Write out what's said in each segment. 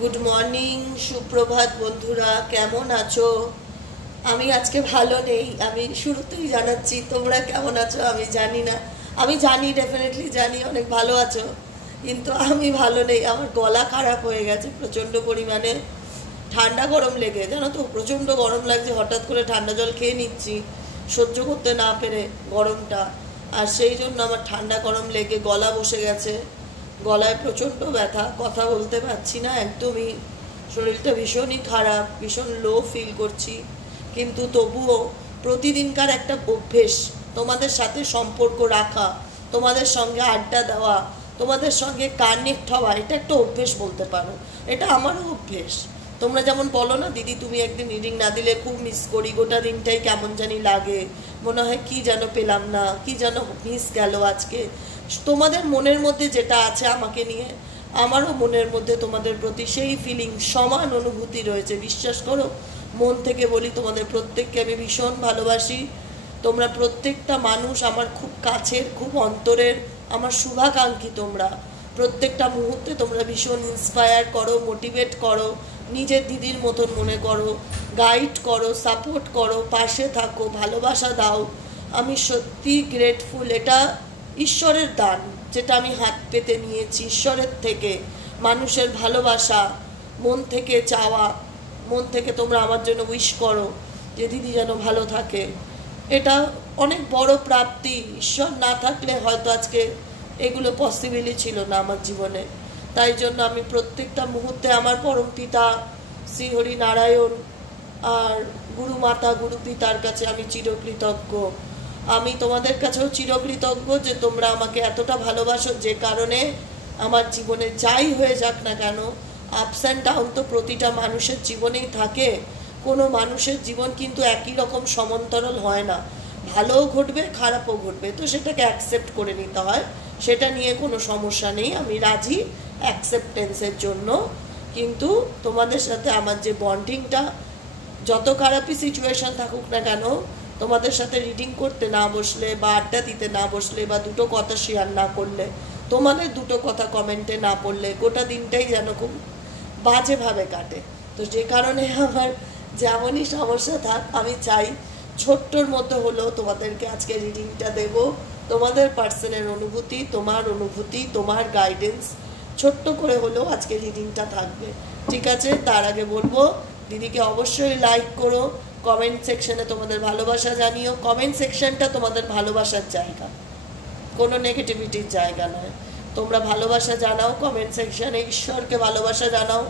Good morning, সুপ্রভাত বন্ধুরা, কেমন আছো? আমি আজকে ভালো নেই। আমি শুরুতেই জানাচ্ছি, তোমরা কেমন আছো আমি জানি না। আমি জানি, ডেফিনেটলি জানি অনেক ভালো আছো, কিন্তু আমি ভালো নেই। আমার গলা খারাপ হয়ে গেছে প্রচণ্ড পরিমাণে। ঠান্ডা গরম লেগে, জানো তো, প্রচণ্ড গরম লাগছে। হঠাৎ করে ঠান্ডা জল খেয়ে নিচ্ছি সহ্য করতে না পেরে গরমটা, আর সেই জন্য আমার ঠান্ডা গরম লেগে গলা বসে গেছে। গলায় প্রচণ্ড ব্যথা, কথা বলতে পারছি না একদমই। শরীরটা ভীষণই খারাপ, ভীষণ লো ফিল করছি। কিন্তু তবুও প্রতিদিনকার একটা অভ্যেস, তোমাদের সাথে সম্পর্ক রাখা, তোমাদের সঙ্গে আড্ডা দেওয়া, তোমাদের সঙ্গে কানেক্ট হওয়া, এটা একটা অভ্যেস বলতে পারো। এটা আমারও অভ্যেস। তোমরা যেমন বলো না, দিদি তুমি একদিন রিডিং না দিলে খুব মিস করি, গোটা দিনটাই কেমন জানি লাগে, মনে হয় কি যেন পেলাম না, কি যেন মিস গেল আজকে। তোমাদের মনের মধ্যে যেটা আছে আমাকে নিয়ে, আমারও মনের মধ্যে তোমাদের প্রতি সেই ফিলিং, সমান অনুভূতি রয়েছে। বিশ্বাস করো, মন থেকে বলি, তোমাদের প্রত্যেককে আমি ভীষণ ভালোবাসি। তোমরা প্রত্যেকটা মানুষ আমার খুব কাছের, খুব অন্তরের, আমার শুভাকাঙ্ক্ষী। তোমরা প্রত্যেকটা মুহূর্তে তোমরা ভীষণ ইন্সপায়ার করো, মোটিভেট করো, নিজের দিদির মতন মনে করো, গাইড করো, সাপোর্ট করো, পাশে থাকো, ভালোবাসা দাও। আমি সত্যি গ্রেটফুল। এটা ঈশ্বরের দান, যেটা আমি হাত পেতে নিয়েছি ঈশ্বরের থেকে। মানুষের ভালোবাসা, মন থেকে চাওয়া, মন থেকে তোমরা আমার জন্য উইশ করো যে দিদি যেন ভালো থাকে। এটা অনেক বড় প্রাপ্তি। ঈশ্বর না থাকলে হয়তো আজকে এগুলো পসিবলই ছিল না আমার জীবনে। তাই জন্য আমি প্রত্যেকটা মুহূর্তে আমার পরম পিতা শ্রীহরি নারায়ণ আর গুরু মাতা, গুরু পিতার কাছে আমি চিরকৃতজ্ঞ। আমি তোমাদের কাছেও চিরকৃতজ্ঞ যে তোমরা আমাকে এতটা ভালোবাসো, যে কারণে আমার জীবনে যাই হয়ে যাক না কেন, আপস অ্যান্ড ডাউন তো প্রতিটা মানুষের জীবনেই থাকে। কোনো মানুষের জীবন কিন্তু একই রকম সমান্তরাল হয় না, ভালোও ঘটবে খারাপও ঘটবে, তো সেটাকে অ্যাকসেপ্ট করে নিতে হয়। সেটা নিয়ে কোনো সমস্যা নেই, আমি রাজি অ্যাকসেপ্টেন্সের জন্য। কিন্তু তোমাদের সাথে আমার যে বন্ডিংটা, যত খারাপই সিচুয়েশন থাকুক না কেন, তোমাদের সাথে রিডিং করতে না বসলে বা আড্ডা দিতে না বসলে বা দুটো কথা শেয়ার না করলে, তোমাদের দুটো কথা কমেন্টে না পড়লে গোটা দিনটাই যেন খুব বাজেভাবে কাটে। তো যে কারণে আমার যেমনই সমস্যা থাক, আমি চাই ছোট্টর মধ্যে হলেও তোমাদেরকে আজকে রিডিংটা দেব। তোমাদের পার্সনের অনুভূতি, তোমার অনুভূতি, তোমার গাইডেন্স, ছোট্ট করে হলেও আজকে রিডিংটা থাকবে। ঠিক আছে, তার আগে বলবো দিদিকে অবশ্যই লাইক করো, কমেন্ট সেকশনে তোমাদের ভালোবাসা জানিও। কমেন্ট সেকশনটা তোমাদের ভালোবাসার জায়গা, কোনো নেগেটিভিটির জায়গা নয়। তোমরা ভালোবাসা জানাও কমেন্ট সেকশনে, ঈশ্বরকে ভালোবাসা জানাও,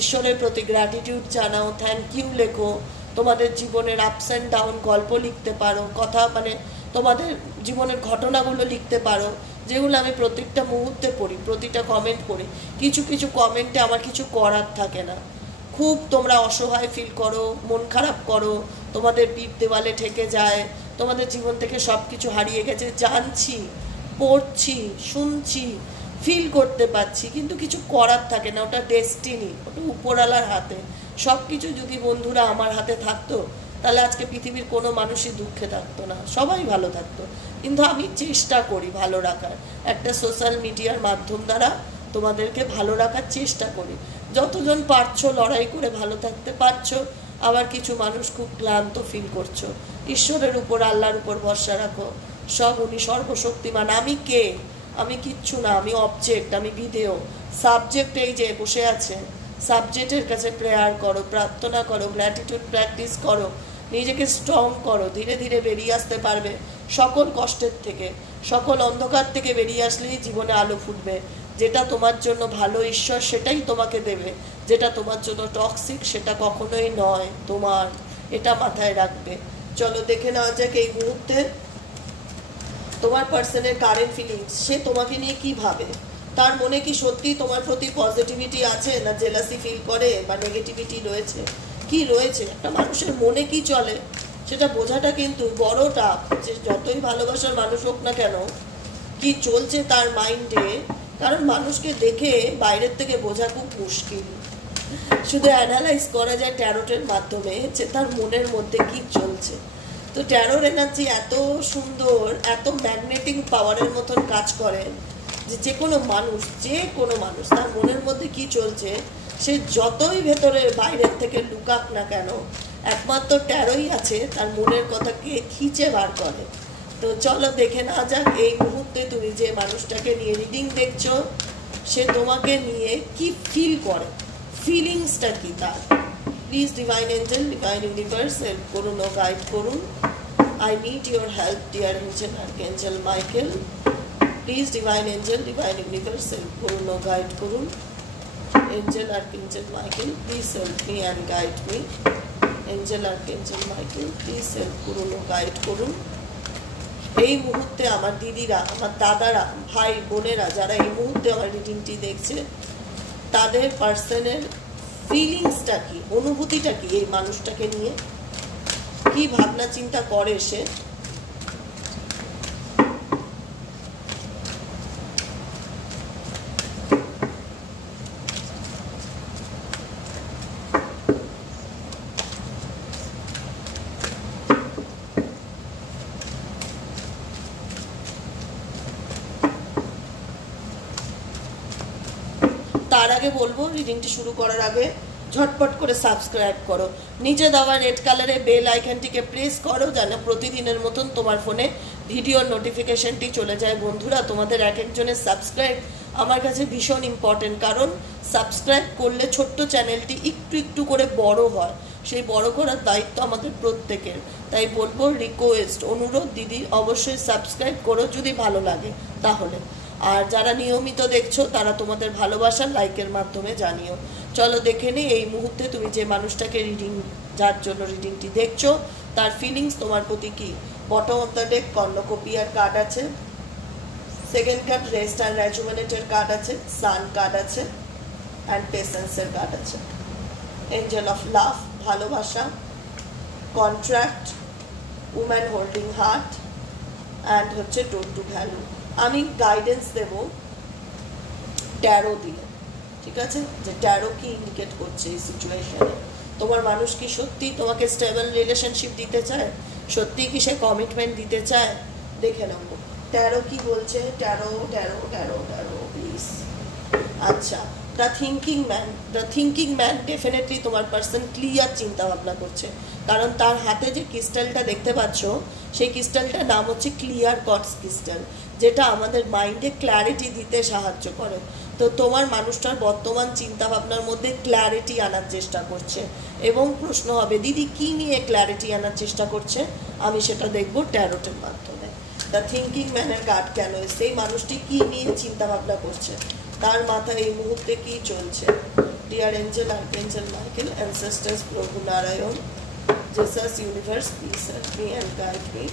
ঈশ্বরের প্রতি গ্র্যাটিটিউড জানাও, থ্যাংক ইউ লেখো। তোমাদের জীবনের আপস অ্যান্ড ডাউন গল্প লিখতে পারো, কথা মানে তোমাদের জীবনের ঘটনাগুলো লিখতে পারো, যেগুলো আমি প্রত্যেকটা মুহূর্তে পড়ি, প্রতিটা কমেন্ট পড়ি। কিছু কিছু কমেন্টে আমার কিছু করার থাকে না। খুব তোমরা অসহায় ফিল করো, মন খারাপ করো, তোমাদের পিঠ দেওয়ালে ঠেকে যায়, তোমাদের জীবন থেকে সব কিছু হারিয়ে গেছে, জানছি, পড়ছি, শুনছি, ফিল করতে পারছি, কিন্তু কিছু করার থাকে না। ওটা ডেস্টিনি, ওটা উপরওয়ালার হাতে। সব কিছু যদি বন্ধুরা আমার হাতে থাকতো, তাহলে আজকে পৃথিবীর কোনো মানুষই দুঃখে থাকতো না, সবাই ভালো থাকতো। কিন্তু আমি চেষ্টা করি ভালো রাখার, একটা সোশ্যাল মিডিয়ার মাধ্যম দ্বারা তোমাদেরকে ভালো রাখার চেষ্টা করি। যতজন পারছো লড়াই করে ভালো থাকতে পারছো, আবার কিছু মানুষ খুব ক্লান্ত ফিল করছো। ঈশ্বরের উপর, আল্লাহর উপর ভরসা রাখো। সব উনি সর্বশক্তিমান। আমি কে? আমি কিচ্ছু না, আমি অবজেক্ট, আমি ভিডিও। সাবজেক্ট এই যে বসে আছে, সাবজেক্টের কাছে প্রেয়ার করো, প্রার্থনা করো, গ্র্যাটিটিউড প্র্যাকটিস করো, নিজেকে স্ট্রং করো। ধীরে ধীরে বেরিয়ে আসতে পারবে সকল কষ্টের থেকে, সকল অন্ধকার থেকে বেরিয়ে আসলেই জীবনে আলো ফুটবে। যেটা তোমার জন্য ভালো, ঈশ্বর সেটাই তোমাকে দেবে। যেটা তোমার জন্য টক্সিক, সেটা কখনোই নয় তোমার, এটা মাথায় রাখবে। চলো দেখে নেওয়া যাক এই মুহূর্তে তোমার পার্সনের কারেন্ট ফিলিংস। সে তোমাকে নিয়ে কি ভাবে, তার মনে কি সত্যি তোমার প্রতি পজিটিভিটি আছে, না জেলাসি ফিল করে বা নেগেটিভিটি রয়েছে, কি রয়েছে একটা মানুষের মনে কি চলে, সেটা বোঝাটা কিন্তু বড় টাফ। যে যতই ভালোবাসার মানুষ হোক না কেন, কি চলছে তার মাইন্ডে, কারণ মানুষকে দেখে বাইরের থেকে বোঝা খুব মুশকিল। শুধু অ্যানালাইজ করা যায় ট্যারোটের মাধ্যমে যে তার মনের মধ্যে কি চলছে। তো ট্যারোর এনার্জি এত সুন্দর, এত ম্যাগনেটিক পাওয়ারের মতন কাজ করে যে কোনো মানুষ তার মনের মধ্যে কি চলছে, সে যতই ভেতরে বাইরের থেকে লুকাক না কেন, একমাত্র ট্যারোই আছে তার মনের কথাকে খিচে বার করে। তো চলো দেখে না যাক এই মুহূর্তে তুমি যে মানুষটাকে নিয়ে রিডিং দেখছো, সে তোমাকে নিয়ে কি ফিল করে, ফিলিংসটা কি তার। Please divine Angel, divine universe help করুন ও গাইড করুন। I need your help, dear angel, archangel Michael. Please, divine angel, divine universe, help করুন ও guide করুন। Angel, archangel Michael, please help me and guide me. Angel, archangel Michael, please help করুন ও guide করুন। এই মুহূর্তে আমার দিদিরা, আমার দাদারা, ভাই বোনেরা যারা এই মুহূর্তে আমার রিডিংটি দেখছে, তাদের পার্সনের ফিলিংসটা কি, অনুভূতিটা কি, এই মানুষটাকে নিয়ে কি ভাবনা চিন্তা করে সে। তার আগে বলবো, রিডিংটি শুরু করার আগে ঝটপট করে সাবস্ক্রাইব করো, নিচে দেওয়া রেড কালারের বেল আইকনটিকে প্রেস করো, যেন প্রতিদিনের মতন তোমার ফোনে ভিডিওর নোটিফিকেশনটি চলে যায়। বন্ধুরা, তোমাদের এক একজনের সাবস্ক্রাইব আমার কাছে ভীষণ ইম্পর্টেন্ট, কারণ সাবস্ক্রাইব করলে ছোট্ট চ্যানেলটি একটু একটু করে বড় হয়, সেই বড় করার দায়িত্ব আমাদের প্রত্যেকের। তাই বলবো, রিকোয়েস্ট, অনুরোধ, দিদি অবশ্যই সাবস্ক্রাইব করো যদি ভালো লাগে তাহলে। আর যারা নিয়মিত দেখছো তারা তোমাদের ভালোবাসা লাইকের মাধ্যমে জানিও। চলো দেখে নিই এই মুহূর্তে তুমি যে মানুষটাকে যার জন্য রিডিংটি দেখছো, তার ফিলিংস তোমার প্রতি কি। বটম অফ দ্য ডেক কর্নকোপিয়ার কার্ড আছে, সেকেন্ড কার্ড রেস্ট অ্যান্ড রেজুমিনেটের কার্ড আছে, সান কার্ড আছে, অ্যান্ড পেশেন্সের কার্ড আছে। এঞ্জেল অফ লাভ, ভালোবাসা, contract, woman holding heart, and হচ্ছে ডোন্ট টু ভ্যালু। আমি গাইডেন্স দেব ট্যারো দিয়ে, ঠিক আছে, যে ট্যারো কি ইন্ডিকেট করছে এই সিচুয়েশনে। তোমার মানুষ কি সত্যি তোমাকে স্টেবল রিলেশনশিপ দিতে চায়, সত্যি কি সে কমিটমেন্ট দিতে চায়, দেখে নেব ট্যারো কি বলছে। Taro taro taro taro please. আচ্ছা, দ্য থিঙ্কিং ম্যান ডেফিনেটলি তোমার পার্সন ক্লিয়ার চিন্তা ভাবনা করছে, কারণ তার হাতে যে ক্রিস্টালটা দেখতে পাচ্ছ, সেই ক্রিস্টালটার নাম হচ্ছে ক্লিয়ার কোয়ার্টজ ক্রিস্টাল, যেটা আমাদের মাইন্ডে ক্ল্যারিটি দিতে সাহায্য করে। তো তোমার মানুষটার বর্তমান চিন্তা ভাবনার মধ্যে ক্ল্যারিটি আনার চেষ্টা করছে, এবং প্রশ্ন হবে দিদি কি নিয়ে ক্ল্যারিটি আনার চেষ্টা করছে, আমি সেটা দেখবো ট্যারোটের মাধ্যমে। দ্য থিঙ্কিং ম্যানের কার্ড কেন, সেই মানুষটি কি নিয়ে চিন্তা ভাবনা করছে, তার মাথায় এই মুহূর্তে কি চলছে। Dear angel, archangel Michael, ancestors, প্রভু Narayan, Jesus, universe, please help me and guide me.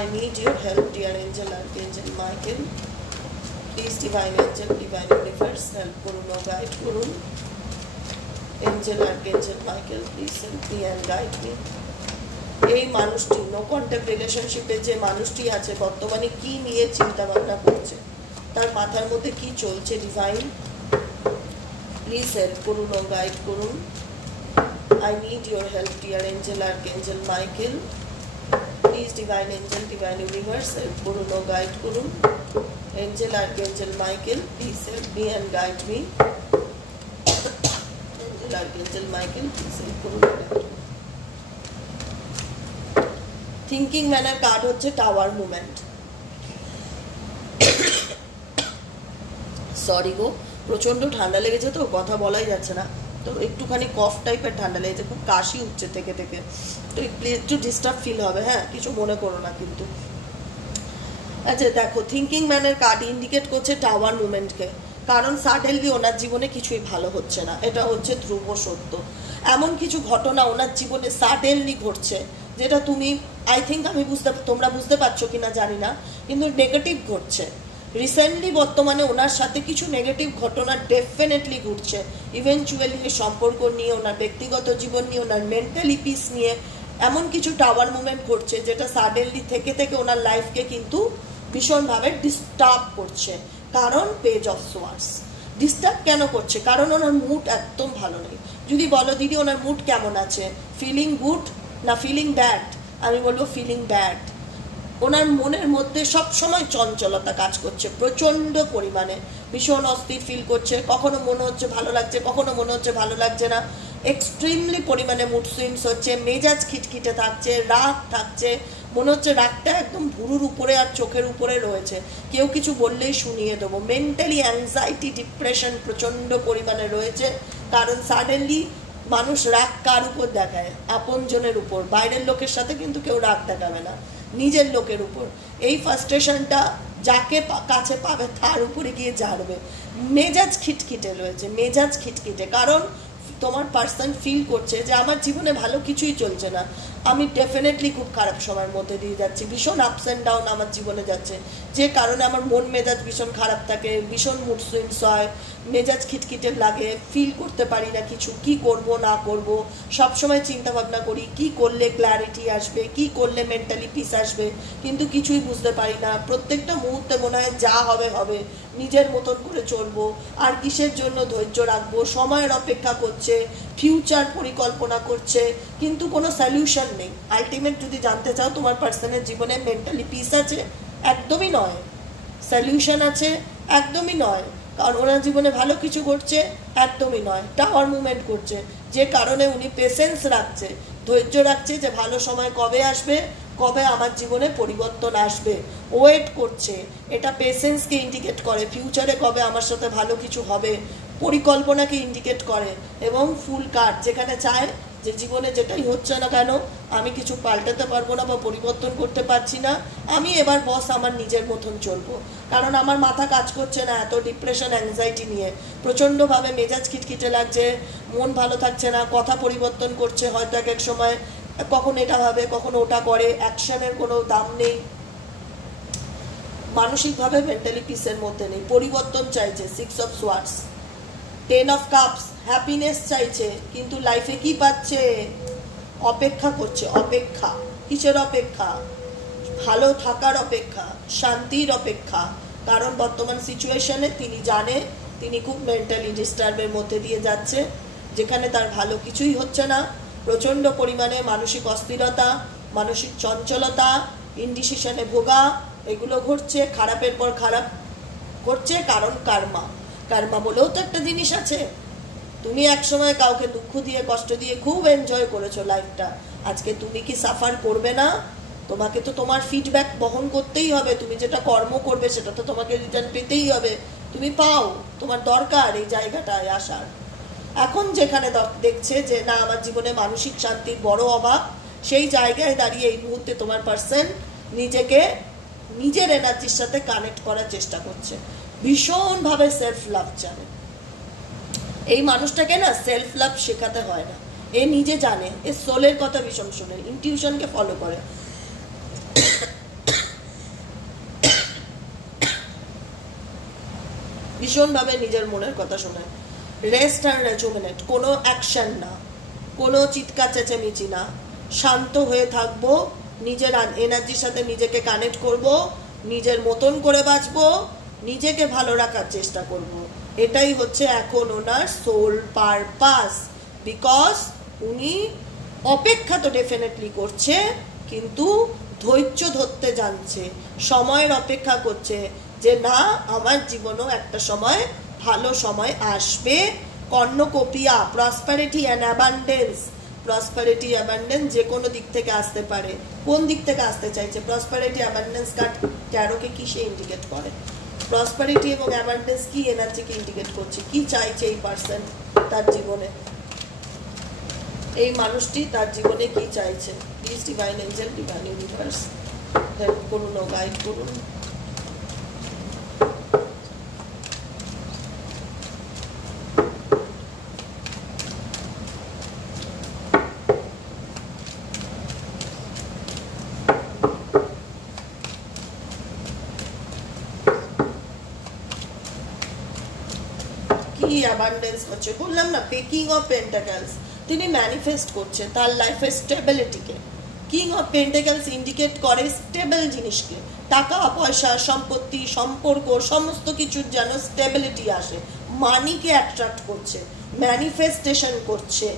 I need your help, dear angel, archangel Michael. Please, divine angel, divine universe, help করুন ও guide করুন। Angel, archangel Michael, please help me and guide me. এই মানুষটি no contact রিলেশনশিপে যে মানুষটি আছে, বর্তমানে কি নিয়ে চিন্তা ভাবনা করছে, তার মাথার মধ্যে কি চলছে, ডিভাইন প্লিজ হেল্প করুন ও গাইড করুন। I need your help, dear angel, archangel Michael. Please, divine angel, divine universe, help করুন ও গাইড করুন। Angel, archangel Michael, please help me and guide me. Angel, archangel Michael, please help করুন ও guide me. Thinking ম্যানের card হচ্ছে tower movement. Sorry গো, প্রচন্ড ঠান্ডা লেগেছে তো কথা বলাই যাচ্ছে না, তো একটুখানি কফ টাইপের ঠান্ডা লেগেছে, খুব কাশি উঠছে থেকে থেকে, তো একটু ডিস্টার্ব ফিল হবে, হ্যাঁ কিছু মনে করো না কিন্তু। আচ্ছা দেখো, থিঙ্কিং ম্যানের কার্ড ইন্ডিকেট করছে টাওয়ার মুভমেন্টকে, কারণ সাডেনলি ওনার জীবনে কিছুই ভালো হচ্ছে না, এটা হচ্ছে ধ্রুব সত্য। এমন কিছু ঘটনা ওনার জীবনে সাডেনলি ঘটছে, যেটা তুমি তোমরা বুঝতে পারছো কিনা জানি না, কিন্তু নেগেটিভ ঘটছে। রিসেন্টলি বর্তমানে ওনার সাথে কিছু নেগেটিভ ঘটনা ডেফিনেটলি ঘটছে, ইভেনচুয়ালি এই সম্পর্ক নিয়ে, ওনার ব্যক্তিগত জীবন নিয়ে, ওনার মেন্টালি পিস নিয়ে এমন কিছু টাওয়ার মুভমেন্ট ঘটছে, যেটা সাডেনলি থেকে থেকে ওনার লাইফকে কিন্তু ভীষণভাবে ডিস্টার্ব করছে। কারণ পেজ অফ সোয়ার্ডস ডিস্টার্ব কেন করছে, কারণ ওনার মুড একদম ভালো নেই। যদি বলো দিদি ওনার মুড কেমন আছে, ফিলিং গুড না ফিলিং ব্যাড, আমি বলবো ফিলিং ব্যাড। ওনার মনের মধ্যে সব সময় চঞ্চলতা কাজ করছে প্রচণ্ড পরিমাণে, ভীষণ অস্থির ফিল করছে, কখনো মনে হচ্ছে ভালো লাগছে, কখনো মনে হচ্ছে ভালো লাগছে না, এক্সট্রিমলি পরিমাণে মুড সুইংস হচ্ছে, মেজাজ খিটখিটে থাকছে, রাগ থাকছে, মনে হচ্ছে রাগটা একদম ভুরুর উপরে আর চোখের উপরে রয়েছে, কেউ কিছু বললেই শুনিয়ে দেবো, মেন্টালি অ্যাংজাইটি ডিপ্রেশন প্রচণ্ড পরিমাণে রয়েছে। কারণ সাডেনলি মানুষ রাগ কার উপর দেখায়? আপনজনের উপর। বাইরের লোকের সাথে কিন্তু কেউ রাগ দেখাবে না, নিজের লোকের উপর। এই ফ্রাস্ট্রেশনটা যাকে কাছে পাবে তার উপরে গিয়ে ঝাড়বে। মেজাজ খিটখিটে রয়েছে, মেজাজ খিটখিটে, কারণ তোমার পার্সন ফিল করছে যে আমার জীবনে ভালো কিছুই চলছে না, আমি ডেফিনেটলি খুব খারাপ সময়ের মধ্যে দিয়ে যাচ্ছি, ভীষণ আপস অ্যান্ড ডাউন আমার জীবনে যাচ্ছে, যে কারণে আমার মন মেজাজ ভীষণ খারাপ থাকে, ভীষণ মুড সুইংস হয়, মেজাজ খিটখিটে লাগে, ফিল করতে পারি না কিছু, কি করব না করব, সবসময় চিন্তা ভাবনা করি কি করলে ক্ল্যারিটি আসবে, কি করলে মেন্টালি পিস আসবে, কিন্তু কিছুই বুঝতে পারি না। প্রত্যেকটা মুহূর্তে মনে হয় যা হবে হবে, নিজের মতন করে চলবো, আর কিসের জন্য ধৈর্য রাখবো, সময়ের অপেক্ষা করছে, ফিউচার পরিকল্পনা করছে, কিন্তু কোনো সলিউশন নেই। আলটিমেট যদি জানতে চাও তোমার পার্সনের জীবনে মেন্টালি পিস আছে, একদমই নয়। সলিউশন আছে, একদমই নয়। কারণ ওনার জীবনে ভালো কিছু ঘটছে, একদমই নয়। টাওয়ার মুভমেন্ট করছে, যে কারণে উনি পেশেন্স রাখছে, ধৈর্য রাখছে যে ভালো সময় কবে আসবে, কবে আমার জীবনে পরিবর্তন আসবে, ওয়েট করছে। এটা পেশেন্সকে ইন্ডিকেট করে, ফিউচারে কবে আমার সাথে ভালো কিছু হবে, পরিকল্পনাকে ইন্ডিকেট করে। এবং ফুল কার্ড যেখানে চায় যে জীবনে যেটাই হচ্ছে না কেন আমি কিছু পাল্টাতে পারবো না বা পরিবর্তন করতে পারছি না, আমি এবার বস আমার নিজের মতন চলবো, কারণ আমার মাথা কাজ করছে না এত ডিপ্রেশন অ্যাংজাইটি নিয়ে, প্রচণ্ডভাবে মেজাজ খিটখিটে লাগছে, মন ভালো থাকছে না, কথা পরিবর্তন করছে হয়তো এক এক সময়, কখন এটা ভাবে কখন ওটা করে, অ্যাকশনের কোনো দাম নেই, মানসিকভাবে মেন্টালি পিসের মধ্যে নেই, পরিবর্তন চাইছে। 6 of swords, 10 of cups, happiness চাইছে, কিন্তু লাইফে কি পাচ্ছে? অপেক্ষা করছে। অপেক্ষা কিসের অপেক্ষা? ভালো থাকার অপেক্ষা, শান্তির অপেক্ষা। কারণ বর্তমান সিচুয়েশনে তিনি জানে তিনি খুব মেন্টালি ডিস্টার্বের মধ্যে দিয়ে যাচ্ছে, যেখানে তার ভালো কিছুই হচ্ছে না, প্রচণ্ড পরিমাণে মানসিক অস্থিরতা, মানসিক চঞ্চলতা, ইনডিসিশনে ভোগা, এগুলো ঘটছে, খারাপের পর খারাপ ঘটছে। কারণ কার্মা, কার্মা বলেও তো একটা জিনিস আছে। তুমি একসময় কাউকে দুঃখ দিয়ে কষ্ট দিয়ে খুব এনজয় করেছো লাইফটা, আজকে তুমি কি সাফার করবে না? তোমাকে তো তোমার ফিডব্যাক বহন করতেই হবে, তুমি যেটা কর্ম করবে সেটা তো তোমাকে রিটার্ন পেতেই হবে, তুমি পাও, তোমার দরকার এই জায়গাটায় আসার। এখন যেখানে দেখছে যে না আমার জীবনে মানসিক শান্তির বড় অভাব, সেই জায়গায় দাঁড়িয়ে এই মুহূর্তে তোমার পার্সন নিজেকে নিজের এনার্জির সাথে কানেক্ট করার চেষ্টা করছে, ভীষণভাবে সেলফ লাভ জানে। এই মানুষটাকে না সেলফ লাভ শেখাতে হয় না, এ নিজে জানে, এ সোলের কথা ভীষণ শোনে, ইনটিউশনকে ফলো করে। ভীষণভাবে নিজের মনের কথা শোনে। রেস্ট আর রেজুমিনেট, কোনো অ্যাকশন না, কোনো চিৎকার চেঁচামেচি না, শান্ত হয়ে থাকবো, নিজের এনার্জির সাথে নিজেকে কানেক্ট করব, নিজের মতন করে বাঁচবো, নিজেকে ভালো রাখার চেষ্টা করব। এটাই হচ্ছে এখন ওনার সোল পারপাস। বিকজ উনি অপেক্ষা তো ডেফিনেটলি করছে, কিন্তু ধৈর্য ধরতে জানছে, সময়ের অপেক্ষা করছে যে না আমার জীবনেও একটা সময় ভালো সময় আসবে। Cornucopia, prosperity and abundance, prosperity abundance যে কোনো দিক থেকে আসতে পারে। কোন দিক থেকে আসতে চাইছে? প্রসপারিটি অ্যাবান্ডেন্স কার্ড ট্যারোকে কিসে ইন্ডিকেট করে? প্রসপারিটি এবং অ্যাবান্ডেন্স কি এনার্জিকে ইন্ডিকেট করছে, কি চাইছে এই পার্সন তার জীবনে, এই মানুষটি তার জীবনে কি চাইছে। Please divine Angel, divine universe help করুন ও গাইড করুন। কি অ্যাবান্ডেন্স হচ্ছে বললাম না, কিং অফ পেন্টাকলস, তিনি ম্যানিফেস্ট করছে তার লাইফের স্টেবিলিটিকে। কিং অফ পেন্টাকলস ইন্ডিকেট করে স্টেবল জিনিসকে, টাকা পয়সা সম্পত্তি সম্পর্ক সমস্ত কিছুর যেন স্টেবিলিটি আসে, মানিকে অ্যাট্রাক্ট করছে, ম্যানিফেস্টেশন করছে,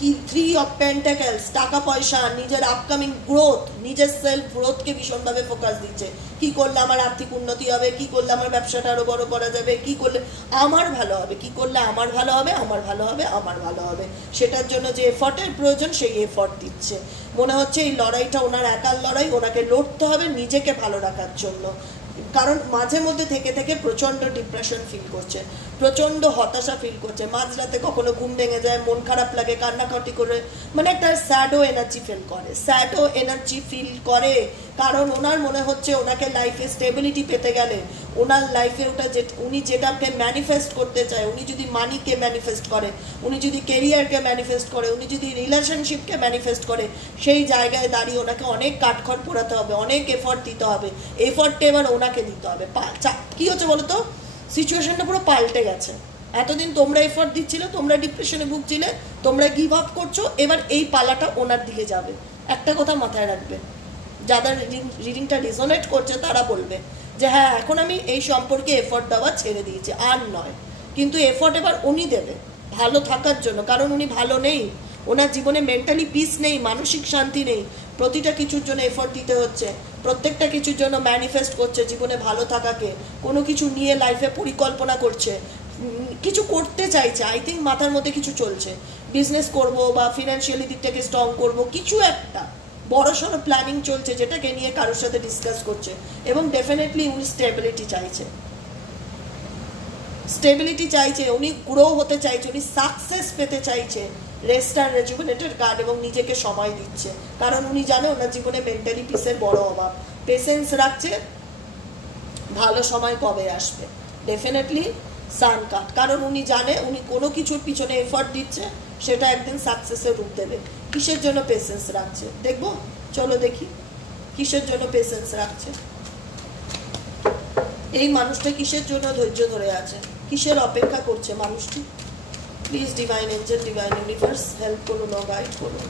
কি 3 অফ পেন্টাকেলস, টাকা পয়সা, নিজের আপকামিং গ্রোথ, নিজের সেলফ গ্রোথকে ভীষণভাবে ফোকাস দিচ্ছে। কি করলে আমার আর্থিক উন্নতি হবে, কি করলে আমার ব্যবসাটা আরো বড় করা যাবে, কি করলে আমার ভালো হবে, কি করলে আমার ভালো হবে, আমার ভালো হবে, আমার ভালো হবে, সেটার জন্য যে এফর্টের প্রয়োজন সেই এফর্ট দিচ্ছে। মনে হচ্ছে এই লড়াইটা ওনার একার লড়াই, ওনাকে লড়তে হবে নিজেকে ভালো রাখার জন্য। কারণ মাঝে মধ্যে থেকে থেকে প্রচণ্ড ডিপ্রেশন ফিল করছে, প্রচণ্ড হতাশা ফিল করছে, মাঝরাতে কখনো ঘুম ভেঙে যায়, মন খারাপ লাগে, কান্নাকাটি করে, মানে একটা স্যাডো এনার্জি ফিল করে। কারণ ওনার মনে হচ্ছে ওনাকে লাইফে স্টেবিলিটি পেতে গেলে, ওনার লাইফে উনি যেটাকে ম্যানিফেস্ট করতে চায়, উনি যদি মানিকে ম্যানিফেস্ট করে, উনি যদি কেরিয়ারকে ম্যানিফেস্ট করে, উনি যদি রিলেশনশিপকে ম্যানিফেস্ট করে, সেই জায়গায় দাঁড়িয়ে ওনাকে অনেক কাঠখড় পোড়াতে হবে, অনেক এফর্ট দিতে হবে। এফর্টটা এবার ওনাকে দিতে হবে। কি হচ্ছে বলো তো, সিচুয়েশনটা পুরো পাল্টে গেছে। এতদিন তোমরা এফর্ট দিচ্ছিলে, তোমরা ডিপ্রেশনে ভুগছিলে, তোমরা গিভ আপ করছো, এবার এই পালাটা ওনার দিকে যাবে। একটা কথা মাথায় রাখবে, যাদের রিডিংটা রিজোনেট করছে তারা বলবে যে হ্যাঁ, এখন আমি এই সম্পর্কে এফর্ট দেওয়া ছেড়ে দিয়েছি, আর নয়। কিন্তু এফর্ট এবার উনি দেবে ভালো থাকার জন্য, কারণ উনি ভালো নেই, ওনার জীবনে মেন্টালি পিস নেই, মানসিক শান্তি নেই। প্রতিটা কিছুর জন্য এফর্ট দিতে হচ্ছে, প্রত্যেকটা কিছুর জন্য ম্যানিফেস্ট করছে জীবনে ভালো থাকাকে, কোনো কিছু নিয়ে লাইফে পরিকল্পনা করছে, কিছু করতে চাইছে। আই থিঙ্ক মাথার মধ্যে কিছু চলছে, বিজনেস করব বা ফিনান্সিয়ালি দিকটাকে স্ট্রং করব, কিছু একটা বড় সড়ো প্ল্যানিং চলছে, যেটাকে নিয়ে কারোর সাথে ডিসকাস করছে। এবং ডেফিনেটলি উনি স্টেবিলিটি চাইছে, উনি গ্রো হতে চাইছে, উনি সাকসেস পেতে চাইছে। রেস্ট আর রেজুভেনেটেড কার্ড, এবং নিজেকে সময় দিচ্ছে, কারণ উনি জানে ওনার জীবনে মেন্টালি পিসের বড় অভাব। পেশেন্স রাখছে, ভালো সময় কবে আসবে। ডেফিনেটলি সান কার্ড, কারণ উনি জানে উনি কোনো কিছুর পিছনে এফর্ট দিচ্ছে, সেটা একদিন সাকসেসের রূপ দেবে। কিসের জন্য পেশেন্স রাখছে দেখবো, চলো দেখি কিসের জন্য পেশেন্স রাখছে। এই মানুষটা কিসের জন্য ধৈর্য ধরে আছে, কিসের অপেক্ষা করছে মানুষটি। Please divine Angel, divine universe help করুন ও গাইড করুন।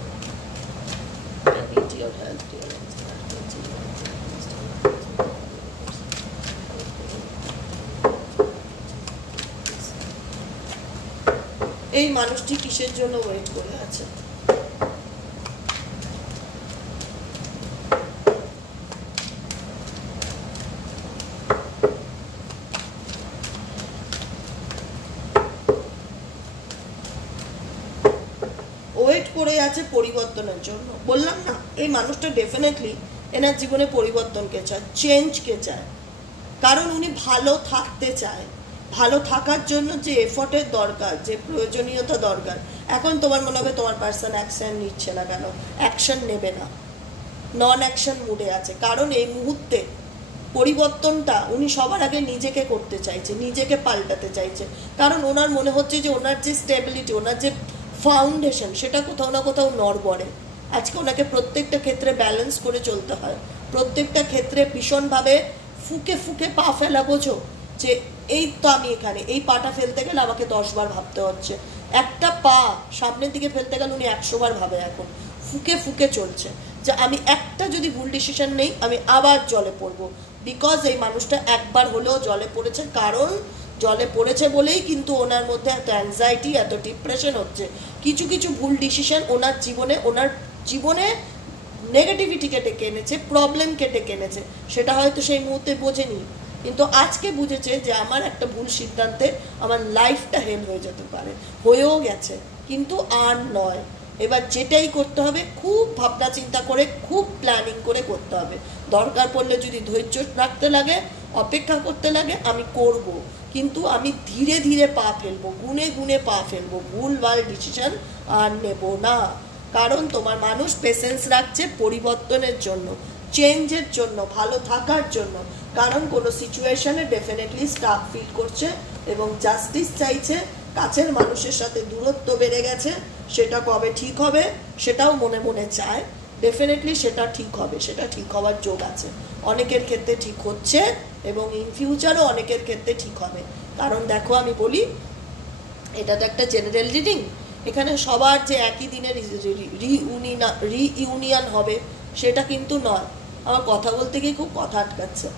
এই মানুষটি কিসের জন্য ওয়েট করে আছে। ওয়েট করে আছে পরিবর্তনের জন্য। বললাম না, এই মানুষটা ডেফিনেটলি এনার জীবনে পরিবর্তনকে চায়, চেঞ্জকে চায়, কারণ উনি ভালো থাকতে চায়। ভালো থাকার জন্য যে এফর্টের দরকার, যে প্রয়োজনীয়তা দরকার, এখন তোমার মনে হবে তোমার পার্সন অ্যাকশন নিচ্ছে না কেন, অ্যাকশন নেবে না, নন অ্যাকশন মুডে আছে। কারণ এই মুহূর্তে পরিবর্তনটা উনি সবার আগে নিজেকে করতে চাইছে, নিজেকে পাল্টাতে চাইছে। কারণ ওনার মনে হচ্ছে যে ওনার যে স্টেবিলিটি, ওনার যে ফাউন্ডেশন, সেটা কোথাও না কোথাও নড়বড়ে। আজকে ওনাকে প্রত্যেকটা ক্ষেত্রে ব্যালেন্স করে চলতে হয়, প্রত্যেকটা ক্ষেত্রে ভীষণভাবে ফুকে ফুকে পা ফেলা। বোঝো যে এই তো আমি এখানে, এই পাটা ফেলতে গেলে আমাকে 10 বার ভাবতে হচ্ছে, একটা পা সামনের দিকে ফেলতে গেলে উনি 100 বার ভাবে। এখন ফুকে ফুকে চলছে যে আমি একটা যদি ভুল ডিসিশন নেই আমি আবার জলে পড়বো। বিকজ এই মানুষটা একবার হলেও জলে পড়েছে, কারণ জলে পড়েছে বলেই কিন্তু ওনার মধ্যে এত অ্যাংজাইটি, এত ডিপ্রেশন হচ্ছে। কিছু কিছু ভুল ডিসিশন ওনার জীবনে নেগেটিভিটিকে ডেকে এনেছে, প্রবলেমকে ডেকে এনেছে। সেটা হয়তো সেই মুহূর্তে বোঝেনি, কিন্তু আজকে বুঝেছে যে আমার একটা ভুল সিদ্ধান্তে আমার লাইফটা হেল হয়ে যেতে পারে, হয়েও গেছে, কিন্তু আর নয়। এবার যেটাই করতে হবে খুব ভাবনা চিন্তা করে, খুব প্ল্যানিং করে করতে হবে। দরকার পড়লে যদি ধৈর্য রাখতে লাগে, অপেক্ষা করতে লাগে, আমি করব, কিন্তু আমি ধীরে ধীরে পা ফেলবো, গুনে গুনে পা ফেলবো, ভুলভাল ডিসিশন আর নেব না। কারণ তোমার মানুষ পেশেন্স রাখছে পরিবর্তনের জন্য, চেঞ্জের জন্য, ভালো থাকার জন্য। কারণ কোনো সিচুয়েশনে ডেফিনেটলি স্টাক ফিল করছে এবং জাস্টিস চাইছে। কাছের মানুষের সাথে দূরত্ব বেড়ে গেছে, সেটা কবে ঠিক হবে সেটাও মনে মনে চায়। ডেফিনেটলি সেটা ঠিক হবে, সেটা ঠিক হওয়ার যোগ আছে। অনেকের ক্ষেত্রে ঠিক হচ্ছে এবং ইন ফিউচারও অনেকের ক্ষেত্রে ঠিক হবে। কারণ দেখো, আমি বলি এটা তো একটা জেনারেল রিডিং, এখানে সবার যে একই দিনে রিইউনিয়ন হবে সেটা কিন্তু নয়। আমার কথা বলতে গিয়ে খুব কথা আটকাচ্ছে।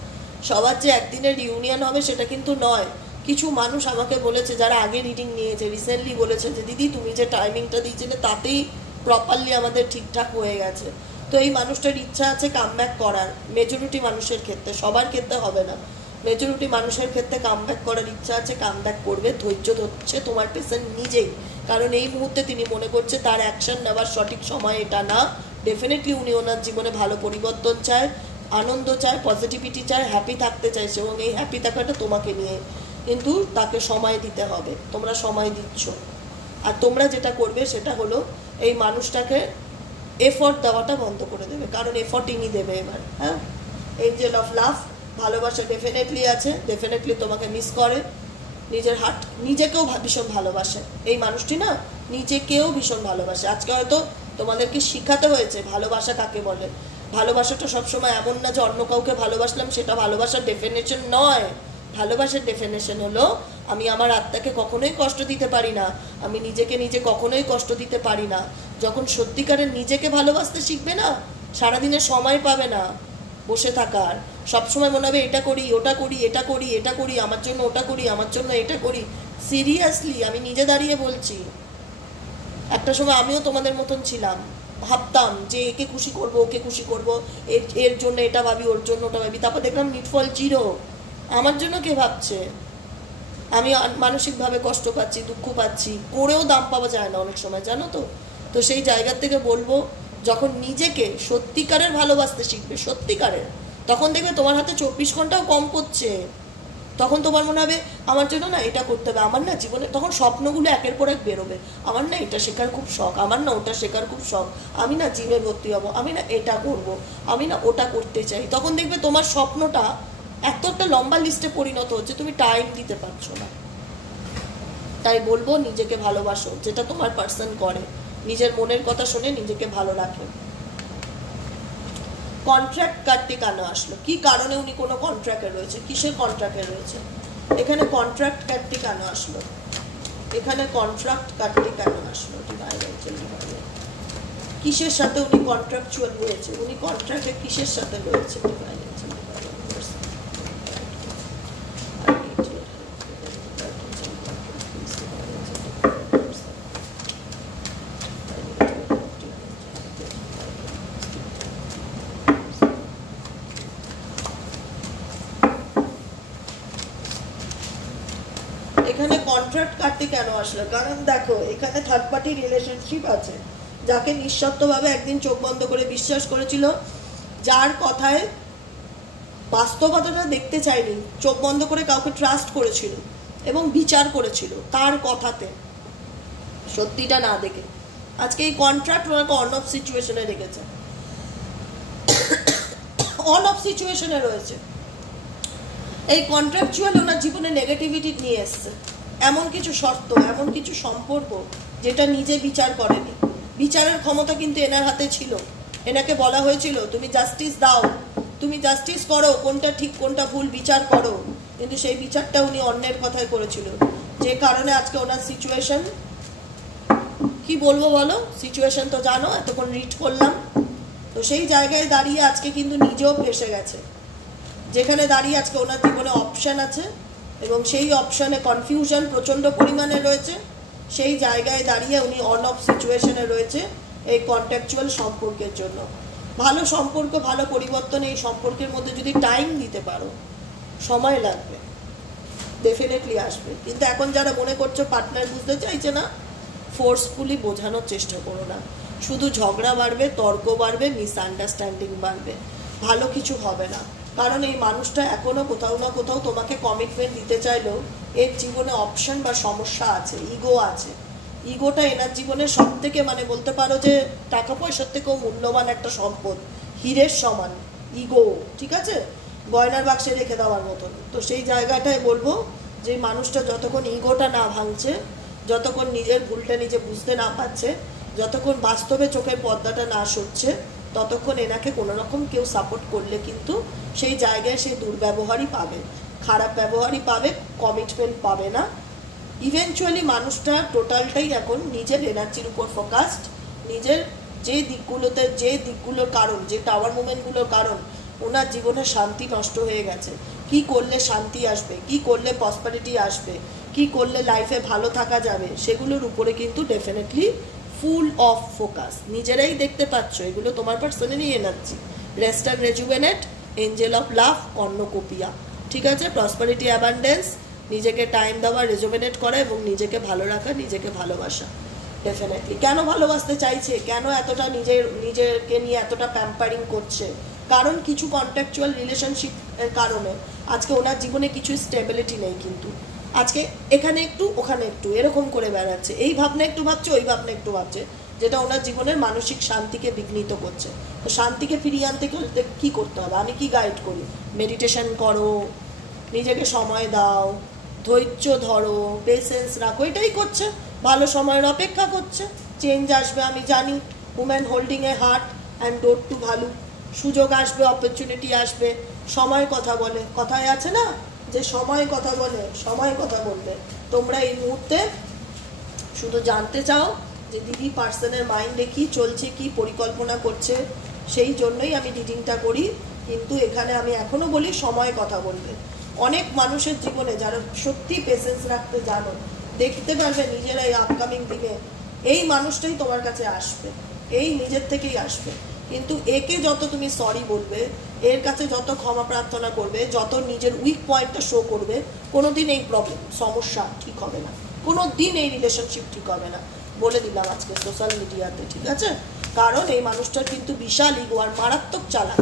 সবার যে একদিনের রিউনিয়ন হবে সেটা কিন্তু নয়, কিছু মানুষ আমাকে বলেছে, যারা আগে রিডিং নিয়েছে, রিসেন্টলি বলেছে যে দিদি তুমি যে টাইমিংটা দিয়েছিলে তাতেই প্রপারলি আমাদের ঠিকঠাক হয়ে গেছে। তো এই মানুষটার ইচ্ছা আছে কামব্যাক করার, মেজরিটি মানুষের ক্ষেত্রে, সবার ক্ষেত্রে হবে না, মেজরিটি মানুষের ক্ষেত্রে কামব্যাক করার ইচ্ছা আছে, কামব্যাক করবে। ধৈর্য ধরছে তোমার পেশেন্ট নিজেই, কারণ এই মুহূর্তে তিনি মনে করছে তার অ্যাকশন নেওয়ার সঠিক সময় এটা না। ডেফিনেটলি উনি ওনার জীবনে ভালো পরিবর্তন চায়, আনন্দ চায়, পজিটিভিটি চায়, হ্যাপি থাকতে চাইছে, এবং এই হ্যাপি থাকাটা তোমাকে নিয়ে, কিন্তু তাকে সময় দিতে হবে। তোমরা সময় দিচ্ছ, আর তোমরা যেটা করবে সেটা হলো এই মানুষটাকে এফোর্ট দেওয়াটা বন্ধ করে দেবে, কারণ এফোর্ট ইনি দেবে এবার। হ্যাঁ, এঞ্জেল অফ লাভ, ভালোবাসা ডেফিনেটলি আছে, ডেফিনেটলি তোমাকে মিস করে, নিজের হার্ট, নিজেকেও ভীষণ ভালোবাসে এই মানুষটি না, নিজেকেও ভীষণ ভালোবাসে। আজকে হয়তো তোমাদেরকে শিখাতে হয়েছে ভালোবাসা কাকে বলে। ভালোবাসাটা সবসময় এমন না যে অন্য কাউকে ভালোবাসলাম সেটা ভালোবাসার ডেফিনেশন নয়। ভালোবাসার ডেফিনেশন হলো আমি আমার আত্মাকে কখনোই কষ্ট দিতে পারি না, আমি নিজেকে নিজে কখনোই কষ্ট দিতে পারি না। যখন সত্যিকারের নিজেকে ভালোবাসতে শিখবে না, সারাদিনে সময় পাবে না বসে থাকার, সবসময় মনে হবে এটা করি ওটা করি, এটা করি এটা করি, আমার জন্য ওটা করি, আমার জন্য এটা করি। সিরিয়াসলি আমি নিজে দাঁড়িয়ে বলছি, একটা সময় আমিও তোমাদের মতন ছিলাম, ভাবতাম যে একে খুশি করব, ওকে খুশি করব, এর জন্য এটা ভাবি, ওর জন্য ওটা ভাবি, তারপর দেখলাম নিটফল জিরো। আমার জন্য কে ভাবছে? আমি মানসিকভাবে কষ্ট পাচ্ছি, দুঃখ পাচ্ছি, করেও দাম পাওয়া যায় না অনেক সময়, জানো তো। তো সেই জায়গা থেকে বলবো, যখন নিজেকে সত্যিকারের ভালোবাসতে শিখবে, সত্যিকারের, তখন দেখবে তোমার হাতে 24 ঘন্টাও কম করছে। তখন তোমার মনে হবে আমার জন্য না এটা করতে হবে, আমার না জীবনে, তখন স্বপ্নগুলো একের পর এক বেরোবে। আমার না এটা শেখার খুব শখ, আমার না ওটা শেখার খুব শখ, আমি না জিমে ভর্তি হবো, আমি না এটা করব, আমি না ওটা করতে চাই। তখন দেখবে তোমার স্বপ্নটা একটা লম্বা লিস্টে পরিণত হচ্ছে, তুমি টাইম দিতে পারছো না। তাই বলবো নিজেকে ভালোবাসো, যেটা তোমার পার্সন করে, নিজের মনের কথা শুনে নিজেকে ভালো রাখে। কন্ট্রাক্ট কার্ডটি কেন আসলো? কি কারণে উনি কোনো কন্ট্রাক্টে রয়েছে? কিসের কন্ট্রাক্টে রয়েছে? এখানে কন্ট্রাক্ট কার্ডটি কেন আসলো? এখানে কন্ট্রাক্ট কার্ডটি কেন আসলো? কিসের সাথে উনি কন্ট্রাকচুয়াল হয়েছে? উনি কন্ট্রাক্টে কিসের সাথে রয়েছে? এখানে কন্ট্রাক্ট কাটতে কেন আসলো? কারণ দেখো, এখানে থার্ড পার্টি রিলেশনশিপ আছে, যাকে নিঃশর্তভাবে একদিন চোখ বন্ধ করে বিশ্বাস করেছিল, যার কথায় বাস্তবতাটা দেখতে চায়নি, চোখ বন্ধ করে কাউকে ট্রাস্ট করেছিল এবং বিচার করেছিল তার কথাতে, সত্যিটা না দেখে। আজকে এই কন্ট্রাক্ট ওনাকে অন অফ সিচুয়েশনে রেখেছে, অন অফ সিচুয়েশনে রয়েছে। এই কন্ট্রাকচুয়াল ওনার জীবনে নেগেটিভিটি নিয়ে এসছে, এমন কিছু শর্ত, এমন কিছু সম্পর্ক যেটা নিজে বিচার করেনি। বিচারের ক্ষমতা কিন্তু এনার হাতে ছিল, এনাকে বলা হয়েছিল তুমি জাস্টিস দাও, তুমি জাস্টিস করো, কোনটা ঠিক কোনটা ভুল বিচার করো, কিন্তু সেই বিচারটা উনি অন্যের কথায় করেছিল, যে কারণে আজকে ওনার সিচুয়েশন, কি বলবো বলো, সিচুয়েশন তো জানো, এতক্ষণ রিড করলাম। তো সেই জায়গায় দাঁড়িয়ে আজকে কিন্তু নিজেও ফেসে গেছে, যেখানে দাঁড়িয়ে আজকে ওনার জীবনে অপশান আছে এবং সেই অপশানে কনফিউশন প্রচণ্ড পরিমাণে রয়েছে। সেই জায়গায় দাঁড়িয়ে উনি অন অফ সিচুয়েশনে রয়েছে এই কন্ট্রাকচুয়াল সম্পর্কের জন্য। ভালো সম্পর্ক, ভালো পরিবর্তন, এই সম্পর্কের মধ্যে যদি টাইম দিতে পারো, সময় লাগবে, ডেফিনেটলি আসবে। কিন্তু এখন যারা মনে করছো পার্টনার বুঝতে চাইছে না, ফোর্সফুলি বোঝানোর চেষ্টা করো না, শুধু ঝগড়া বাড়বে, তর্ক বাড়বে, মিসআন্ডারস্ট্যান্ডিং বাড়বে, ভালো কিছু হবে না। কারণ এই মানুষটা এখনো কোথাও না কোথাও তোমাকে কমিটমেন্ট দিতে চাইলেও এর জীবনে অপশন বা সমস্যা আছে, ইগো আছে। ইগোটা এনার জীবনে সব থেকে, মানে বলতে পারো যে টাকা পয়সার থেকেও মূল্যবান একটা সম্পদ, হীরের সমান ইগো, ঠিক আছে, গয়নার বাক্সে রেখে দেওয়ার মতন। তো সেই জায়গাটায় বলবো যে মানুষটা যতক্ষণ ইগোটা না ভাঙছে, যতক্ষণ নিজের ভুলটা নিজে বুঝতে না পারছে, যতক্ষণ বাস্তবে চোখের পর্দাটা না সরছে, ততক্ষণ এনাকে কোনো রকম কেউ সাপোর্ট করলে কিন্তু সেই জায়গায় সেই দুর্ব্যবহারই পাবে, খারাপ ব্যবহারই পাবে, কমিটমেন্ট পাবে না। ইভেনচুয়ালি মানুষটা টোটালটাই এখন নিজের এনার্জির উপর ফোকাসড, নিজের যে দিকগুলোর কারণ, যে টাওয়ার মুভমেন্টগুলোর কারণ ওনার জীবনে শান্তি নষ্ট হয়ে গেছে, কি করলে শান্তি আসবে, কি করলে প্রসপারিটি আসবে, কি করলে লাইফে ভালো থাকা যাবে, সেগুলোর উপরে কিন্তু ডেফিনেটলি ফুল অফ ফোকাস। নিজেরাই দেখতে পাচ্ছ, এগুলো তোমার personally energy. Rest and rejuvenate, angel of love, cornucopia, ঠিক আছে। প্রসপারিটি, অ্যাবান্ডেন্স, নিজেকে টাইম দেওয়া, রেজুভেনেট করা এবং নিজেকে ভালো রাখা, নিজেকে ভালোবাসা। ডেফিনেটলি কেন ভালোবাসতে চাইছে, কেন এতটা নিজেকে নিয়ে এতটা প্যাম্পারিং করছে, কারণ কিছু কন্ট্রাকচুয়াল রিলেশনশিপের কারণে আজকে ওনার জীবনে কিছু স্টেবিলিটি নেই, কিন্তু আজকে এখানে একটু ওখানে একটু এরকম করে বেড়াচ্ছে, এই ভাবনা একটু ভাবছে, ওই ভাবনা একটু ভাবছে, যেটা ওনার জীবনের মানসিক শান্তিকে বিঘ্নিত করছে। তো শান্তিকে ফিরিয়ে আনতে কী করতে হবে, আমি কি গাইড করি? মেডিটেশন করো, নিজেকে সময় দাও, ধৈর্য ধরো, পেশেন্স রাখো, এটাই করছে। ভালো সময়ের অপেক্ষা করছে, চেঞ্জ আসবে আমি জানি। Woman holding A heart and door to value, সুযোগ আসবে, অপরচুনিটি আসবে। সময় কথা বলে, কথায় আছে না যে সময় কথা বলে, সময় কথা বলবে। তোমরা এই মুহূর্তে শুধু জানতে চাও যে দিদি পার্সনের মাইন্ডে কী চলছে, কি পরিকল্পনা করছে, সেই জন্যই আমি রিডিংটা করি। কিন্তু এখানে আমি এখনও বলি সময় কথা বলবে। অনেক মানুষের জীবনে যারা সত্যি পেশেন্স রাখতে জানো, দেখতে পারবে নিজেরাই আপকামিং দিনে এই মানুষটাই তোমার কাছে আসবে, এই নিজের থেকেই আসবে। কিন্তু একে যত তুমি সরি বলবে, এর কাছে যত ক্ষমা প্রার্থনা করবে, যত নিজের উইক পয়েন্টটা শো করবে, কোনো দিন এই প্রবলেম সমস্যা ঠিক হবে না, কোনো দিন এই রিলেশনশিপ ঠিক হবে না, বলে দিলাম আজকে সোশ্যাল মিডিয়াতে, ঠিক আছে। কারণ এই মানুষটার কিন্তু বিশাল ইগো আর মারাত্মক চালাক,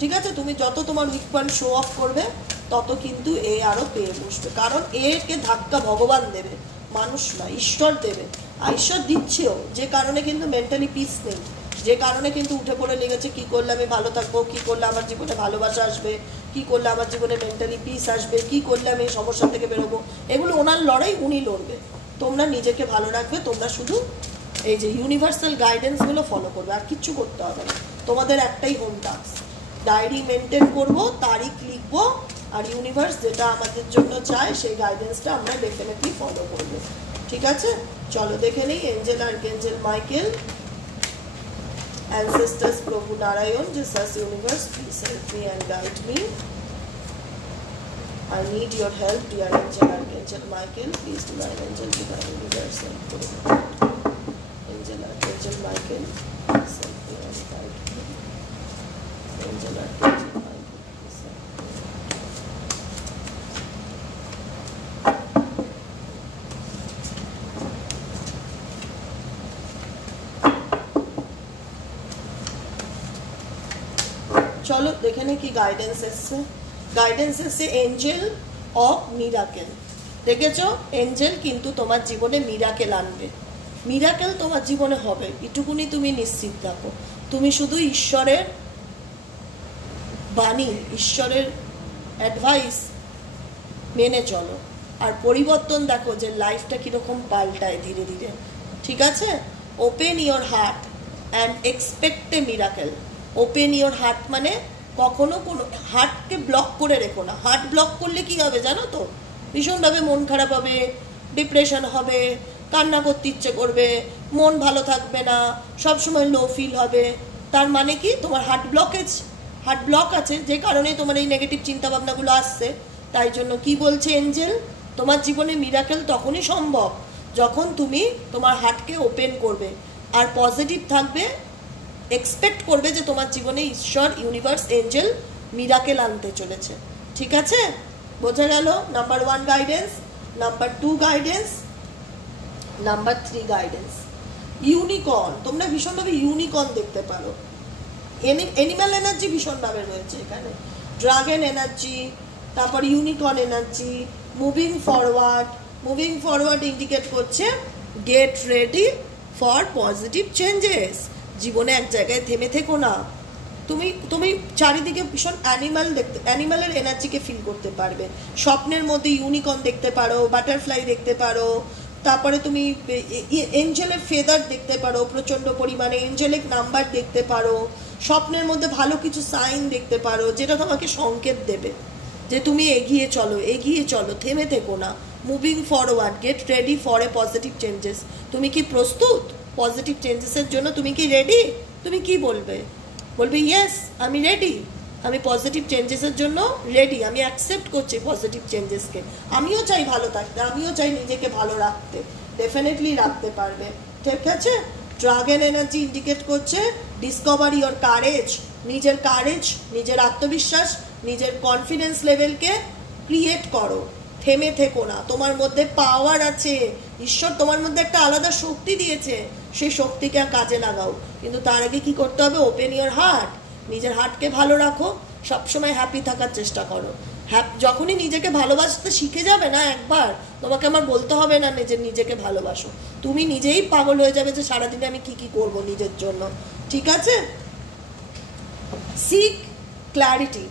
ঠিক আছে। তুমি যত তোমার উইক পয়েন্ট শো অফ করবে, তত কিন্তু এ আরও পেয়ে বসবে। কারণ একে ধাক্কা ভগবান দেবে, মানুষ না, ঈশ্বর দেবে। আর ঈশ্বর দিচ্ছেও, যে কারণে কিন্তু মেন্টালি পিস নেই, যে কারণে কিন্তু উঠে পড়ে লেগেছে কী করলে আমি ভালো থাকবো, কী করলে আমার জীবনে ভালোবাসা আসবে, কী করলে আমার জীবনে মেন্টালি পিস আসবে, কী করলে আমি এই সমস্যা থেকে বেরোবো। এগুলো ওনার লড়াই, উনি লড়বে। তোমরা নিজেকে ভালো রাখবে, তোমরা শুধু এই যে ইউনিভার্সাল গাইডেন্সগুলো ফলো করবে, আর কিচ্ছু করতে হবে না। তোমাদের একটাই হোম টাস্ক, ডায়েরি মেনটেন করবো, তারিখ লিখবো, আর ইউনিভার্স যেটা আমাদের জন্য চায় সেই গাইডেন্সটা আমরা ডেফিনেটলি ফলো করবো, ঠিক আছে। চলো দেখে নেই angel archangel Michael, ancestors Prabhu Narayan, Jesus universe, please help me and guide me. I need your help, dear angel archangel Michael, please divine angel divine universe help me. Angel archangel Michael, please help me and guide me. Angel archangel Michael, please help me. চলো দেখে নে কি guidance এসছে। Guidance এসছে Angel of miracle. দেখেছো, Angel কিন্তু তোমার জীবনে মিরাকেল আনবে, মিরাকেল তোমার জীবনে হবে, এটুকুনি তুমি নিশ্চিত থাকো। তুমি শুধু ঈশ্বরের বাণী, ঈশ্বরের অ্যাডভাইস মেনে চলো, আর পরিবর্তন দেখো যে লাইফটা কীরকম পাল্টায় ধীরে ধীরে, ঠিক আছে। Open your heart and expect A miracle. Open your heart মানে কখনো কোনো হার্টকে ব্লক করে রেখো না। হার্ট ব্লক করলে কি হবে জানো তো? ভীষণভাবে মন খারাপ হবে, ডিপ্রেশন হবে, কান্না করতে ইচ্ছে করবে, মন ভালো থাকবে না, সবসময় লো ফিল হবে। তার মানে কি তোমার হার্ট ব্লকেজ, হার্ট ব্লক আছে, যে কারণে তোমার এই নেগেটিভ চিন্তাভাবনাগুলো আসছে। তাই জন্য কি বলছে এঞ্জেল, তোমার জীবনে মিরাকেল তখনই সম্ভব যখন তুমি তোমার হার্টকে ওপেন করবে আর পজিটিভ থাকবে, এক্সপেক্ট করবে যে তোমার জীবনে ঈশ্বর, ইউনিভার্স, এঞ্জেল মিরাকেল আনতে চলেছে, ঠিক আছে। বোঝা গেল? Number 1 guidance, number 2 guidance, number 3 guidance. Unicorn, তোমরা ভীষণভাবে ইউনিকর্ন দেখতে পারো। অ্যানিম্যাল এনার্জি ভীষণভাবে রয়েছে এখানে, ড্রাগন এনার্জি, তারপর unicorn energy. Moving forward, moving forward indicate করছে get ready for positive changes. জীবনে এক জায়গায় থেমে থেকো না। তুমি চারিদিকে ভীষণ অ্যানিমাল দেখতে, অ্যানিমালের এনার্জিকে ফিল করতে পারবে। স্বপ্নের মধ্যে ইউনিকর্ন দেখতে পারো, বাটারফ্লাই দেখতে পারো, তারপরে তুমি এঞ্জেলের ফেদার দেখতে পারো প্রচণ্ড পরিমাণে, এঞ্জেলিক নাম্বার দেখতে পারো, স্বপ্নের মধ্যে ভালো কিছু সাইন দেখতে পারো যেটা তোমাকে সংকেত দেবে যে তুমি এগিয়ে চলো, এগিয়ে চলো, থেমে থেকো না। Moving forward, gate ready for a positive changes. তুমি কি প্রস্তুত পজিটিভ চেঞ্জেসের জন্য? তুমি কি রেডি? তুমি কি বলবে? বলবে ইয়েস আমি রেডি, আমি পজিটিভ চেঞ্জেসের জন্য রেডি, আমি অ্যাকসেপ্ট করছি পজিটিভ চেঞ্জেসকে। আমিও চাই ভালো থাকতে, আমিও চাই নিজেকে ভালো রাখতে, ডেফিনেটলি রাখতে পারবে। ঠিক আছে, ড্রাগন এনার্জি ইন্ডিকেট করছে ডিসকভারি ইওর কারেজ, নিজের কারেজ, নিজের আত্মবিশ্বাস, নিজের কনফিডেন্স লেভেলকে ক্রিয়েট করো, থেমে থেকো না। তোমার মধ্যে পাওয়ার আছে, ঈশ্বর তোমার মধ্যে একটা আলাদা শক্তি দিয়েছে, সেই শক্তিকে কাজে লাগাও। কিন্তু তার আগে কি করতে হবে? ওপেন ইওর হার্ট, নিজের হার্টকে ভালো রাখো, সবসময় হ্যাপি থাকার চেষ্টা করো। যখনই নিজেকে ভালোবাসতে শিখে যাবে না একবার, তোমাকে আমার বলতে হবে না নিজেকে ভালোবাসো, তুমি নিজেই পাগল হয়ে যাবে যে সারাদিনে আমি কি কি করব নিজের জন্য। ঠিক আছে, সিক ক্ল্যারিটি,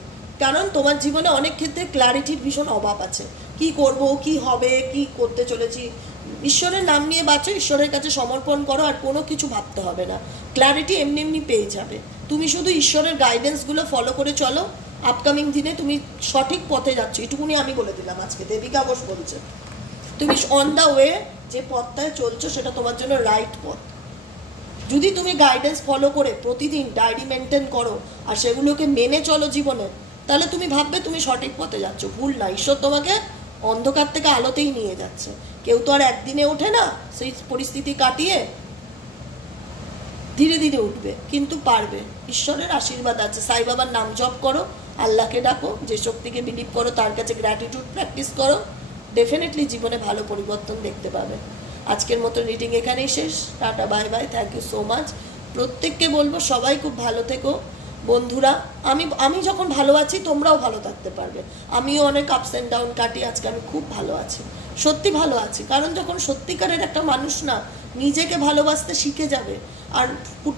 কারণ তোমার জীবনে অনেক ক্ষেত্রে ক্ল্যারিটির ভীষণ অভাব আছে। কি করব, কি হবে, কি করতে চলেছি, ঈশ্বরের নাম নিয়ে বাঁচো, ঈশ্বরের কাছে সমর্পণ করো, আর কোনো কিছু ভাবতে হবে না, ক্ল্যারিটি এমনি এমনি পেয়ে যাবে। তুমি শুধু ঈশ্বরের গাইডেন্সগুলো ফলো করে চলো, আপকামিং দিনে তুমি সঠিক পথে যাচ্ছ, এটুকুনি আমি বলে দিলাম আজকে। দেবিকা ঘোষ বলছে তুমি অন দ্য ওয়ে, যে পথটায় চলছো সেটা তোমার জন্য রাইট পথ। যদি তুমি গাইডেন্স ফলো করে প্রতিদিন ডায়েরি মেনটেন করো আর সেগুলোকে মেনে চলো জীবনে, তাহলে তুমি ভাববে তুমি সঠিক পথে যাচ্ছ। ভুল না, ঈশ্বর তোমাকে অন্ধকার থেকে আলোতেই নিয়ে যাচ্ছে। কেউ তো আর একদিনে ওঠে না, সেই পরিস্থিতি কাটিয়ে ধীরে ধীরে উঠবে, কিন্তু পারবে, ঈশ্বরের আশীর্বাদ আছে। সাই বাবার নাম জপ করো, আল্লাহকে ডাকো, যে শক্তিকে বিলিভ করো তার কাছে গ্র্যাটিটিউড প্র্যাকটিস করো, ডেফিনেটলি জীবনে ভালো পরিবর্তন দেখতে পাবে। আজকের মতো রিডিং এখানেই শেষ। Tata, bye bye, thank you so much. প্রত্যেককে বলবো সবাই খুব ভালো থেকো বন্ধুরা। আমি যখন ভালো আছি তোমরাও ভালো থাকতে পারবে। আমিও অনেক আপস অ্যান্ড ডাউন কাটি, আজকে আমি খুব ভালো আছি, সত্যি ভালো আছি। কারণ যখন সত্যিকারের একটা মানুষ না নিজেকে ভালোবাসতে শিখে যাবে আর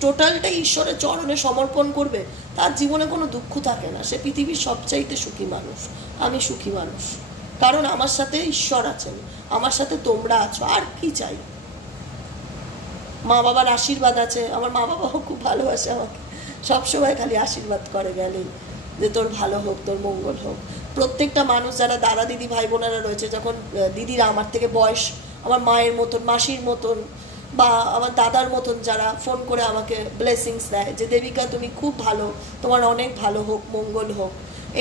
টোটালটাই ঈশ্বরের চরণে সমর্পণ করবে, তার জীবনে কোনো দুঃখ থাকে না। সে পৃথিবীর সবচাইতে সুখী মানুষ। আমি সুখী মানুষ, কারণ আমার সাথে ঈশ্বর আছেন, আমার সাথে তোমরা আছো, আর কি চাই? মা বাবার আশীর্বাদ আছে, আমার মা বাবাও খুব ভালোবাসে আমাকে, সবসময় খালি আশীর্বাদ করে গেলেন যে তোর ভালো হোক, তোর মঙ্গল হোক। প্রত্যেকটা মানুষ যারা দাদা দিদি ভাই বোনেরা রয়েছে, যখন দিদিরা আমার থেকে বয়স আমার মায়ের মতন, মাসির মতন বা আমার দাদার মতন, যারা ফোন করে আমাকে ব্লেসিংস দেয় যে দেবিকা তুমি খুব ভালো, তোমার অনেক ভালো হোক, মঙ্গল হোক,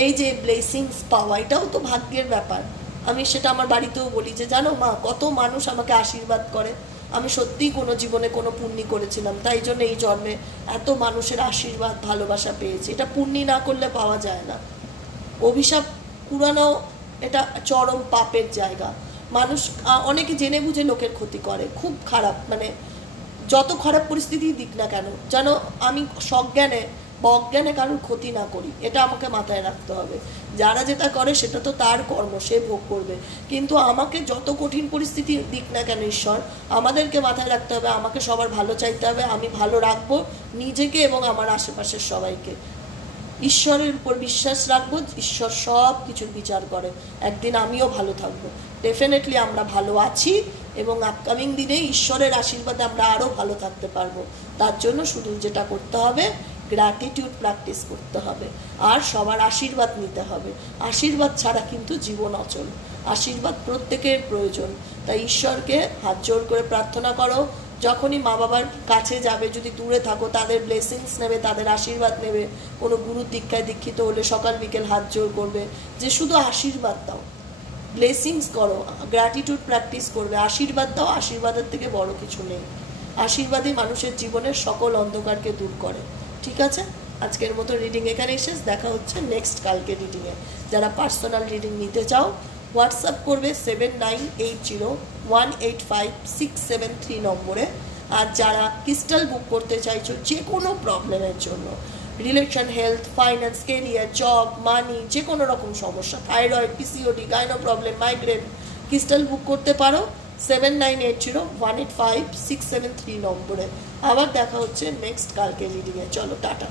এই যে ব্লেসিংস পাওয়া, এটাও তো ভাগ্যের ব্যাপার। আমি সেটা আমার বাড়িতেও বলি যে জানো মা, কত মানুষ আমাকে আশীর্বাদ করে, আমি সত্যিই কোনো জীবনে কোনো পুণ্যি করেছিলাম, তাই জন্য এই জন্মে এত মানুষের আশীর্বাদ ভালোবাসা পেয়েছি। এটা পুণ্যি না করলে পাওয়া যায় না। অভিশাপ কুড়ানো এটা চরম পাপের জায়গা। মানুষ অনেকে জেনে বুঝে লোকের ক্ষতি করে, খুব খারাপ। মানে যত খারাপ পরিস্থিতি দিক না কেন, যেন আমি সজ্ঞানে বা অজ্ঞানে কারোর ক্ষতি না করি, এটা আমাকে মাথায় রাখতে হবে। যারা যেটা করে সেটা তো তার কর্ম, সে ভোগ করবে। কিন্তু আমাকে যত কঠিন পরিস্থিতি দিক না কেন ঈশ্বর, আমাদেরকে মাথায় রাখতে হবে, আমাকে সবার ভালো চাইতে হবে, আমি ভালো রাখবো নিজেকে এবং আমার আশেপাশের সবাইকে। ঈশ্বরের উপর বিশ্বাস রাখবো, ঈশ্বর সব কিছুর বিচার করে, একদিন আমিও ভালো থাকবো। ডেফিনেটলি আমরা ভালো আছি এবং আপকামিং দিনে ঈশ্বরের আশীর্বাদে আমরা আরও ভালো থাকতে পারবো। তার জন্য শুধু যেটা করতে হবে, গ্র্যাটিটিউড প্র্যাকটিস করতে হবে আর সবার আশীর্বাদ নিতে হবে। আশীর্বাদ ছাড়া কিন্তু জীবন অচল, আশীর্বাদ প্রত্যেকের প্রয়োজন। তাই ঈশ্বরকে হাত জোর করে প্রার্থনা করো, যখনই মা বাবার কাছে যাবে, যদি দূরে থাকো, তাদের ব্লেসিংস নেবে, তাদের আশীর্বাদ নেবে। কোনো গুরু দীক্ষায় দীক্ষিত হলে সকাল বিকেল হাত জোর করবে যে শুধু আশীর্বাদ দাও, ব্লেসিংস করো, গ্র্যাটিটিউড প্র্যাকটিস করবে, আশীর্বাদ দাও। আশীর্বাদের থেকে বড় কিছু নেই। আশীর্বাদই মানুষের জীবনের সকল অন্ধকারকে দূর করে। ঠিক আছে, আজকের মতো রিডিং এখানেই শেষ। দেখা হচ্ছে নেক্সট কালকে রিডিংয়ে। যারা পার্সোনাল রিডিং নিতে চাও হোয়াটসঅ্যাপ করবে 7980185673 নম্বরে। আর যারা ক্রিস্টাল বুক করতে চাইছো যে কোনো প্রবলেমের জন্য, relation, health, finance, career, job, money, যে কোনো রকম সমস্যা, thyroid, PCOD, gyno problem, migraine, crystal book করতে পারো 7980185673 নম্বরে। আবার দেখা হচ্ছে নেক্সট কালকে রিডিংয়ে। চলো টাটা।